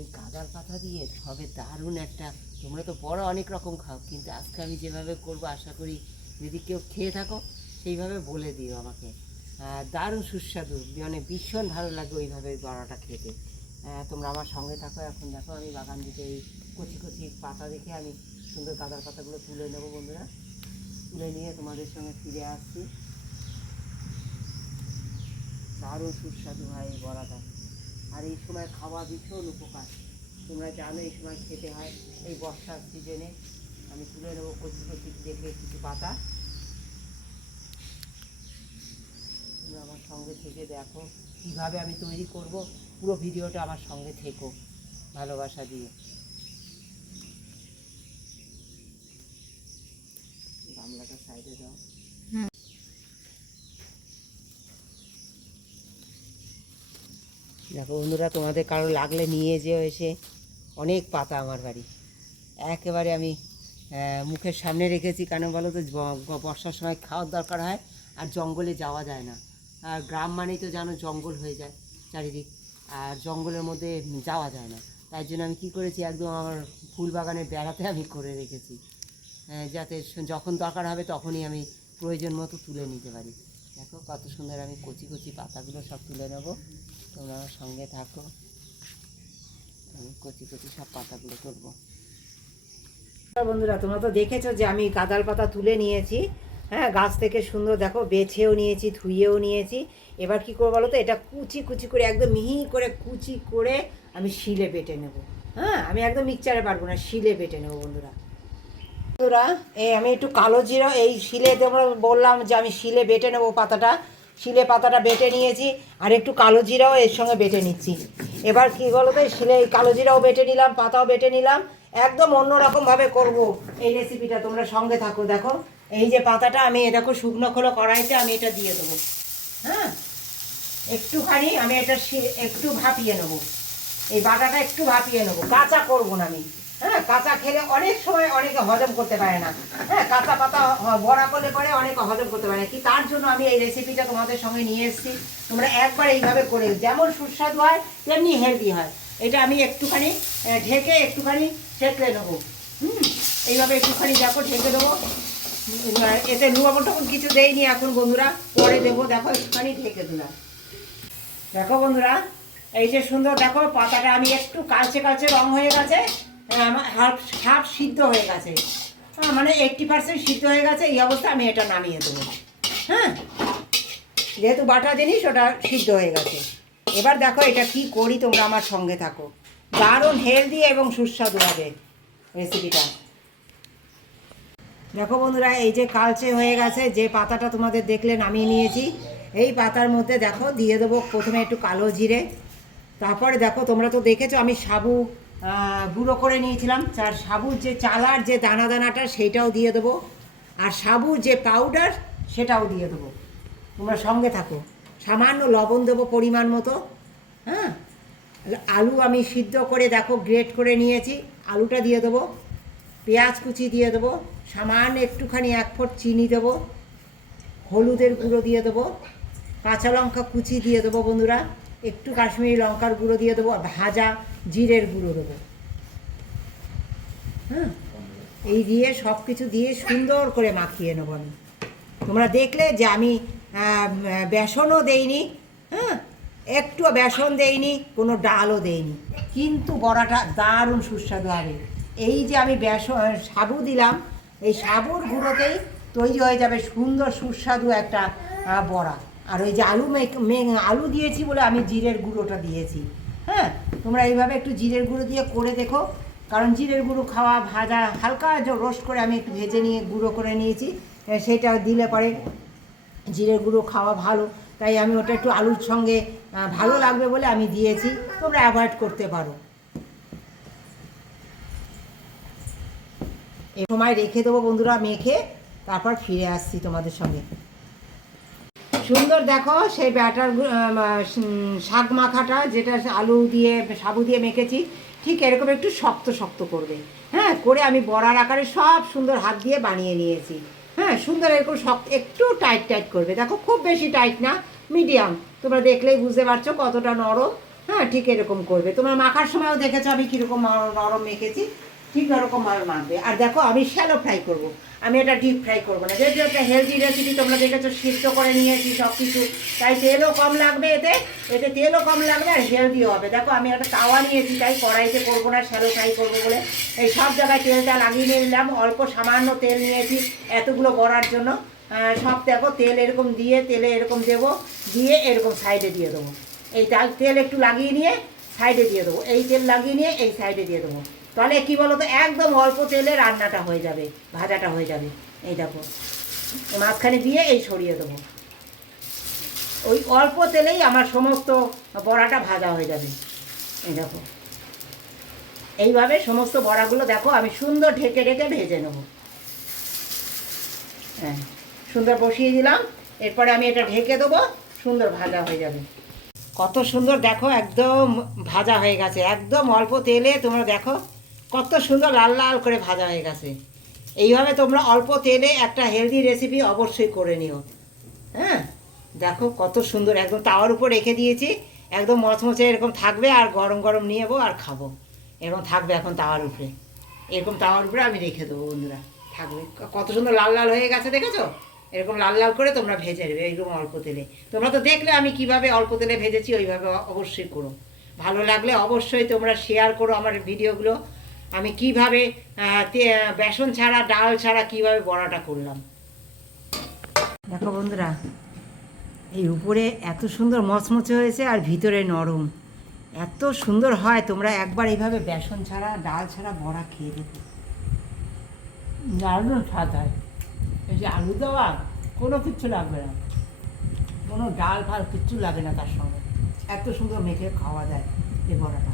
এই গাঁদাল পাতা দিয়ে হবে দারুণ একটা। তোমরা তো বড় অনেক রকম খাও, কিন্তু আজকে আমি যেভাবে করবো আশা করি যদি কেউ খেয়ে থাকো সেইভাবে বলে দিও আমাকে। দারুণ সুস্বাদু, মানে ভীষণ ভালো লাগবে ওইভাবে বড়াটা খেতে। তোমরা আমার সঙ্গে থাকো। এখন দেখো আমি বাগান দিকে এই কচি কচি পাতা দেখে আমি সুন্দর গাঁদাল পাতাগুলো তুলে নেবো বন্ধুরা। তুলে নিয়ে তোমাদের সঙ্গে ফিরে আসছি। দারুণ সুস্বাদু হয় এই বড়াটা, আর এই সময় খাওয়া ভীষণ উপকার। তোমরা জানো এই সময় খেতে হয় এই বর্ষার সিজনে। আমি তুলে নেবো কচি কচি দেখে কিছু পাতা। তোমরা আমার সঙ্গে থেকে দেখো কীভাবে আমি তৈরি করব, পুরো ভিডিওটা আমার সঙ্গে থেকো ভালোবাসা দিয়ে। গামলাটা সাইডে দাও। দেখো বন্ধুরা, তোমাদের কারো লাগলে নিয়ে যেও এসে। অনেক পাতা আমার বাড়ি, একেবারে আমি মুখের সামনে রেখেছি। কেন বলো তো, বর্ষার সময় খাওয়ার দরকার হয়, আর জঙ্গলে যাওয়া যায় না। আর গ্রাম মানেই তো জানো জঙ্গল হয়ে যায় চারিদিক, আর জঙ্গলের মধ্যে যাওয়া যায় না। তাই জন্য আমি কী করেছি, একদম আমার ফুল বাগানের বেড়াতে আমি করে রেখেছি, যাতে যখন দরকার হবে তখনই আমি প্রয়োজন মতো তুলে নিতে পারি। দেখো কত সুন্দর আমি কচি কচি পাতাগুলো সব তুলে নেব। তোমরা আমার সঙ্গে থাকো, আমি কচি কচি সব পাতাগুলো তুলবো। বন্ধুরা, তোমরা তো দেখেছো যে আমি গাঁদাল পাতা তুলে নিয়েছি। গাছ থেকে সুন্দর দেখো বেছেও নিয়েছি, ধুয়েও নিয়েছি। এবার কি করবো বলো তো, এটা কুচি কুচি করে একদম মিহি করে কুচি করে আমি শিলে বেটে নেব। আমি একদম মিক্সচারে পারবো না, শিলে বেটে নেবো বন্ধুরা। বন্ধুরা, আমি একটু কালো জিরা এই শিলে, তোমরা বললাম যে আমি শিলে বেটে নেবো পাতাটা। শিলে পাতাটা বেটে নিয়েছি, আর একটু কালো জিরাও এর সঙ্গে বেটে নিচ্ছি। এবার কী বলো তো, শিলে কালো জিরাও বেটে নিলাম, পাতাও বেটে নিলাম। একদম অন্যরকমভাবে করব এই রেসিপিটা, তোমরা সঙ্গে থাকো। দেখো এই যে পাতাটা আমি দেখো শুকনো খোলা কড়াইতে আমি এটা দিয়ে দেবো। একটুখানি আমি এটা একটু ভাপিয়ে নেবো। এই বাটাটা একটু ভাপিয়ে নেবো, কাঁচা করবো না আমি। কাঁচা খেলে অনেক সময় অনেকে হজম করতে পারে না। কাঁচা পাতা বড়া করলে পরে অনেকে হজম করতে পারে না। কি তার জন্য আমি এই রেসিপিটা তোমাদের সঙ্গে নিয়ে এসেছি। তোমরা একবার এইভাবে করে, যেমন সুস্বাদু হয় তেমনি হেলদি হয়। এটা আমি একটুখানি ঢেকে একটুখানি সেঁকলে নেবো। এইভাবে একটুখানি দেখো ঢেকে দেবো। এতে লবণ টবণ কিছু দেইনি এখন বন্ধুরা, পরে দেবো। দেখো একটুখানি ঢেকে দিলাম। দেখো বন্ধুরা, এই যে সুন্দর দেখো পাতাটা আমি একটু কালচে কালচে রং হয়ে গেছে, আমার হাফ সিদ্ধ হয়ে গেছে, মানে 80% সিদ্ধ হয়ে গেছে। এই অবস্থা আমি এটা নামিয়ে দেবো। যেহেতু বাটা জিনিস ওটা সিদ্ধ হয়ে গেছে। এবার দেখো এটা কি করি, তোমরা আমার সঙ্গে থাকো। দারুণ হেলদি এবং সুস্বাদু হবে রেসিপিটা। দেখো বন্ধুরা, এই যে কালচে হয়ে গেছে যে পাতাটা তোমাদের দেখলে নামিয়ে নিয়েছি, এই পাতার মধ্যে দেখো দিয়ে দেবো প্রথমে একটু কালো জিরে। তারপরে দেখো তোমরা তো দেখেছো আমি সাবু গুঁড়ো করে নিয়েছিলাম, আর সাবুর যে চালার যে দানা দানাটা সেইটাও দিয়ে দেবো, আর সাবুর যে পাউডার সেটাও দিয়ে দেবো। তোমরা সঙ্গে থাকো। সামান্য লবণ দেবো পরিমাণ মতো। আলু আমি সিদ্ধ করে দেখো গ্রেট করে নিয়েছি, আলুটা দিয়ে দেবো। পেঁয়াজ কুচি দিয়ে দেবো, সামান্য একটুখানি 1 ফোঁটা চিনি দেবো, হলুদের গুঁড়ো দিয়ে দেবো, কাঁচা লঙ্কা কুচি দিয়ে দেবো বন্ধুরা, একটু কাশ্মীরি লঙ্কার গুঁড়ো দিয়ে দেবো, ভাজা জিরের গুঁড়ো দেবো। এই দিয়ে সব কিছু দিয়ে সুন্দর করে মাখিয়ে নেবো আমি। তোমরা দেখলে যে আমি বেসনও দেইনি, একটু বেসন দেইনি, কোনো ডালও দেইনি, কিন্তু বড়াটা দারুণ সুস্বাদু হবে। এই যে আমি সাবু দিলাম, এই সাবুর গুঁড়োতেই তৈরি হয়ে যাবে সুন্দর সুস্বাদু একটা বড়া। আর ওই যে আলু দিয়েছি বলে আমি জিরের গুঁড়োটা দিয়েছি। তোমরা এইভাবে একটু জিরের গুঁড়ো দিয়ে করে দেখো, কারণ জিরের গুঁড়ো খাওয়া ভাজা হালকা রোস্ট করে আমি একটু ভেজে নিয়ে গুঁড়ো করে নিয়েছি, সেটা দিলে পরে জিরের গুঁড়ো খাওয়া ভালো, তাই আমি ওটা একটু আলুর সঙ্গে ভালো লাগবে বলে আমি দিয়েছি। তোমরা অ্যাভয়েড করতে পারো। এ সময় রেখে দেবো বন্ধুরা মেখে, তারপর ফিরে আসছি তোমাদের সঙ্গে। সুন্দর দেখো সেই ব্যাটার শাক মাখাটা, যেটা আলু দিয়ে সাবু দিয়ে মেখেছি, ঠিক এরকম একটু শক্ত শক্ত করবে। করে আমি বড়ার আকারে সব সুন্দর হাত দিয়ে বানিয়ে নিয়েছি। সুন্দর এরকম শক্ত, একটু টাইট টাইট করবে। দেখো খুব বেশি টাইট না, মিডিয়াম। তোমরা দেখলেই বুঝতে পারছো কতটা নরম। হ্যাঁ ঠিক এরকম করবে। তোমরা মাখার সময়ও দেখেছো আমি কীরকম নরম মেখেছি, ঠিক ওরকম ভাবে মাখবে। আর দেখো আমি শ্যালো ফ্রাই করব, আমি এটা ডিপ ফ্রাই করবো না, যেহেতু একটা হেলদি রেসিপি তোমরা দেখেছো সিদ্ধ করে নিয়েছি সব কিছু, তাই তেলও কম লাগবে এতে, এতে তেলও কম লাগবে আর হেলদিও হবে। দেখো আমি একটা তাওয়া নিয়েছি, তাই কড়াইতে করবো না, শ্যালো ফ্রাই করবো বলে এই সব জায়গায় তেলটা লাগিয়ে নিয়ে নিলাম। অল্প সামান্য তেল নিয়েছি এতগুলো বড়ার জন্য। সব দেখো তেল এরকম দিয়ে, তেলে এরকম দেবো, দিয়ে এরকম সাইডে দিয়ে দেবো। এই তেল একটু লাগিয়ে নিয়ে সাইডে দিয়ে দেবো, এই তেল লাগিয়ে নিয়ে এই সাইডে দিয়ে দেবো। তাহলে কী বলো তো, একদম অল্প তেলে রান্নাটা হয়ে যাবে, ভাজাটা হয়ে যাবে। এই দেখো মাঝখানে দিয়ে এই সরিয়ে দেবো, ওই অল্প তেলেই আমার সমস্ত বড়াটা ভাজা হয়ে যাবে। এই দেখো এইভাবে সমস্ত বড়াগুলো দেখো আমি সুন্দর ঢেকে ঢেকে ভেজে নেব। হ্যাঁ সুন্দর বসিয়ে দিলাম, এরপরে আমি এটা ঢেকে দেবো, সুন্দর ভাজা হয়ে যাবে। কত সুন্দর দেখো একদম ভাজা হয়ে গেছে, একদম অল্প তেলে তোমরা দেখো কত সুন্দর লাল লাল করে ভাজা হয়ে গেছে। এইভাবে তোমরা অল্প তেলে একটা হেলদি রেসিপি অবশ্যই করে নিও। হ্যাঁ দেখো কত সুন্দর, একদম তাওয়ার উপর রেখে দিয়েছি, একদম মচমচে এরকম থাকবে, আর গরম গরম নিয়ে যাবো আর খাবো। এরকম থাকবে এখন তাওয়ার উপরে, এরকম তাওয়ার উপরে আমি রেখে দেবো বন্ধুরা, থাকবে। কত সুন্দর লাল লাল হয়ে গেছে দেখেছো, এরকম লাল লাল করে তোমরা ভেজে নেবে এরকম অল্প তেলে। তোমরা তো দেখলে আমি কিভাবে অল্প তেলে ভেজেছি, ওইভাবে অবশ্যই করো। ভালো লাগলে অবশ্যই তোমরা শেয়ার করো আমার ভিডিওগুলো, আমি কিভাবে বেসন ছাড়া ডাল ছাড়া কিভাবে বড়াটা করলাম। দেখো বন্ধুরা এই উপরে এত সুন্দর মচমচে হয়েছে আর ভিতরে নরম, এত সুন্দর হয়। তোমরা একবার এইভাবে বেসন ছাড়া ডাল ছাড়া বড়া খেয়ে দেখো, দারুণ স্বাদ হয়। এই যে আলু দেওয়া কোনো কিচ্ছু লাগবে না, কোনো ডাল ফাল কিচ্ছু লাগে না তার সঙ্গে, এত সুন্দর মেখে খাওয়া যায় এই বড়াটা।